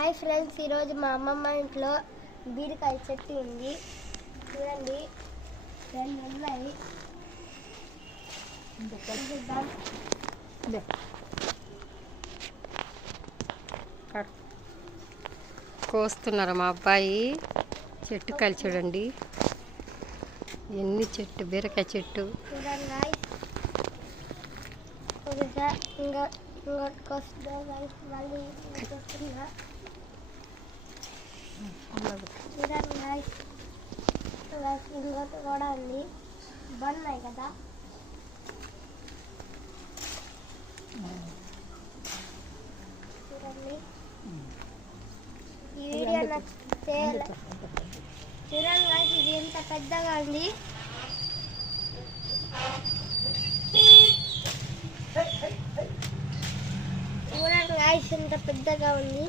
Hi friends, ఈరోజు మా అమ్మమ్మ ఇంట్లో బీరకాయ చెట్టు ఉంది. చూడండి, 2 ఉన్నాయి. కోస్తున్నారు మా అబ్బాయి. చెట్టు కాయలు చూడండి, ఎన్ని చెట్టు బీరకాయ చెట్టు. చూడండి, ఇంకోటి కోస్తున్నా. మళ్ళీ చూస్తున్నా. చూడండి, ఇంకోటి కూడా ఉంది. బాగున్నాయి కదా. చూడండి, ఈ వీడియో నచ్చితే చూడండి, ఇది ఎంత పెద్దగా ఉంది. చూడండి, ఎంత పెద్దగా ఉంది.